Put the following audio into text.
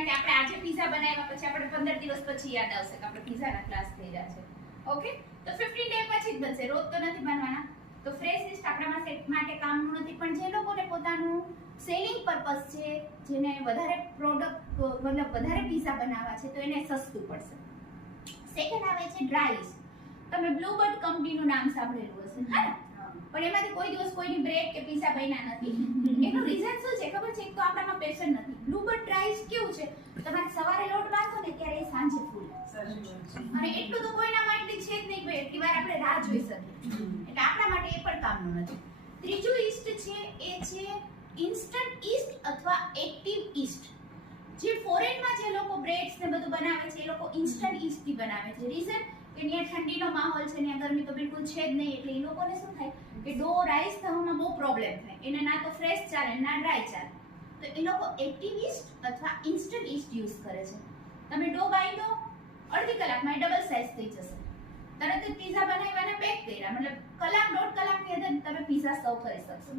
કારણ કે આપણે આજે પિઝા બનાવ્યા પછી આપણે 15 દિવસ પછી યાદ આવશે કે આપણે પિઝાના ક્લાસ થઈ રહ્યા છે. ઓકે, તો 15 ડે પછી જ બનશે, રોજ તો નથી બનવાના. તો ફ્રેશ ઈસ્ટ આપણા માટે કામનું નથી, પણ જે લોકોને પોતાનું સેલિંગ પર્પસ છે, જેને વધારે પ્રોડક્ટ મતલબ વધારે પિઝા બનાવવા છે, તો એને સસ્તું પડશે. સેકન્ડ આવે છે ડ્રાય ઈસ્ટ. તમે બ્લુબર્ડ કંપનીનું નામ સાંભળેલું હશે, હા ને? પણ એમાંથી કોઈ દિવસ કોઈની બ્રેડ કે પિઝા બન્યા નથી. એનું રીઝન શું છે ખબર છે? એક તો આપણામાં પેશન નથી. બ્લુબર્ડ ડ્રાય ઈસ્ટ કેવું છે, તમારે સવારે લોટ બાંધો ને ત્યારે એ સાંજે ફૂલે, અને એટલું તો કોઈના માટે છે જ નહીં, ભાઈ એટલી વાર આપણે રાહ જોઈ શકીએ. એટલે આપણા માટે એ પણ કામનું નથી. ત્રીજું ઈસ્ટ છે એ છે ઇન્સ્ટન્ટ ઈસ્ટ અથવા એક્ટિવ ઈસ્ટ. જે ફોરેનમાં જે લોકો બ્રેડ્સ ને બધું બનાવે છે, એ લોકો ઇન્સ્ટન્ટ ઈસ્ટ થી બનાવે છે. રીઝન કે ત્યાં ઠંડીનો માહોલ છે, ત્યાં ગરમી તો બિલકુલ છે જ નહીં, એટલે એ લોકોને શું થાય કે ડો રાઈસ થવામાં બહુ પ્રોબ્લેમ થાય. એને ના તો ફ્રેશ ચાલે ના ડ્રાય ચાલે, તો એ લોકો એક્ટિવ ઈસ્ટ અથવા ઇન્સ્ટન્ટ ઈસ્ટ યુઝ કરે છે. તમે ડો બાંધો, અડધી કલાકમાં એ ડબલ સાઇઝ થઈ જશે. તરત જ પિઝા બનાવ્યા અને બેક કર્યા, મતલબ કલાક દોઢ કલાકની અંદર તમે પિઝા સર્વ કરી શકશો.